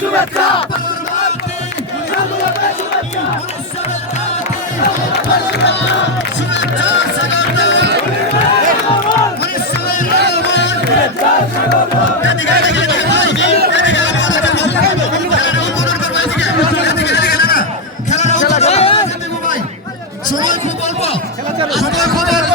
শুভেচ্ছা সময় খুব অল্প সময় খুব অল্প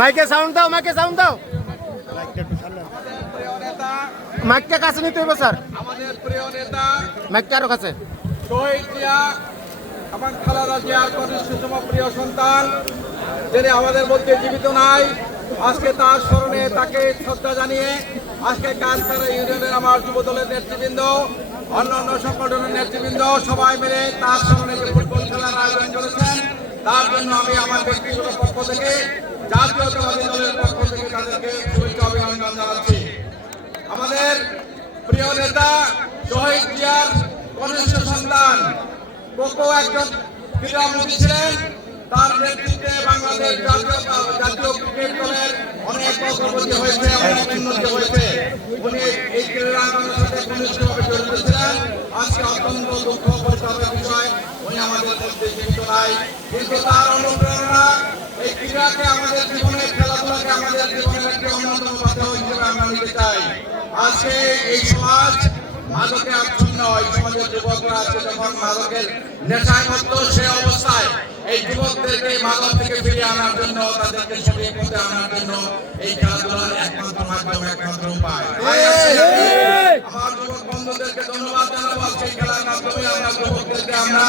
মাইকে সাউন্ড দাও মাইকটা কাছে নিতে হবে স্যার। আমাদের প্রিয় নেতা মাইকটা আরো কাছে। শহীদ জিয়া এবং খালেদা জিয়ার কনিষ্ঠতম প্রিয় সন্তান যিনি আমাদের মধ্যে জীবিত নাই, আজকে তার স্মরণে তাকে শ্রদ্ধা জানিয়ে আজকে কাজপাড়া ইউনিয়নের আমার যুব দলের নেতৃবৃন্দ, অন্যান্য সংগঠনের নেতৃবৃন্দ সবাই মিলে তার স্মরণে যে ফুটবল খেলার আয়োজন করেছেন, তার জন্য আমি আমার ব্যক্তিগত পক্ষ থেকে জাতীয়তাবাদী দলের পক্ষ থেকে তাদেরকে শুভেচ্ছা অভিনন্দন জানাচ্ছি। আমাদের প্রিয় নেতা শহীদ জিয়ার কনিষ্ঠ সন্তান কোকো একজন ক্রীড়ামন্ত্রী ছিলেন। তার নেতৃত্বে বাংলাদেশ জাতীয় ক্রিকেট দলের অনেক অগ্রগতি হয়েছে, অনেক উন্নতি হয়েছে। উনি এই ক্রীড়াঙ্গনের সাথে ঘনিষ্ঠভাবে জড়িত ছিলেন। আজকে অত্যন্ত দুঃখ পরিতাপের বিষয়, উনি আমাদের মধ্যে জীবিত নাই, কিন্তু তার অনুপ্রেরণা এই ক্রীড়াকে আমাদের জীবনে, খেলাধুলাকে আমাদের জীবনের একটি অন্যতম বাধা হিসেবে আমরা নিতে চাই। আজকে এই সমাজ মাদকে আচ্ছন্ন, এই সমাজের যুবকরা আছে যখন মাদকের নেশায় মত্ত, সে অবস্থায় এই যুবকদেরকে মাদক থেকে ফিরিয়ে আনার জন্য, তাদেরকে সঠিক পথে আনার জন্য এই খেলাধুলার একমাত্র মাধ্যম, একমাত্র উপায়। আমার যুবক বন্ধুদেরকে ধন্যবাদ জানাবো। আজকে খেলার মাধ্যমে আমরা যুবকদেরকে আমরা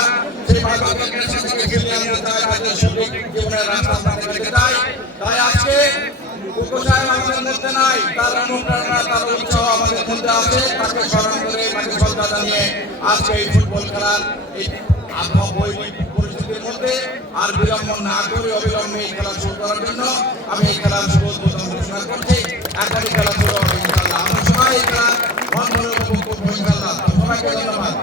সেই মাদকের নেশা থেকে ফিরিয়ে আনতে চাই, তাদের সঠিক জীবনের রাস্তা আমরা দেখতে চাই। তাই আজকে কোকো সাহেব আমাদের মধ্যে নাই, তার অনুপ্রেরণা, তার উৎসাহ আমাদের মধ্যে আছে। তাকে স্মরণ করে, তাকে শ্রদ্ধা জানিয়ে আজকে এই ফুটবল খেলার এই আবহাওয়া পরিস্থিতির মধ্যে আর বিলম্ব না করে অবিলম্বে এই খেলা শুরু করার জন্য আমি এই খেলার শুভ উদ্বোধন ঘোষণা করছি। এখনই খেলা শুরু হবে ইনশাআল্লাহ। আমরা সবাই এই খেলা মন ভরে উপভোগ করবো ইনশাআল্লাহ। সবাইকে ধন্যবাদ।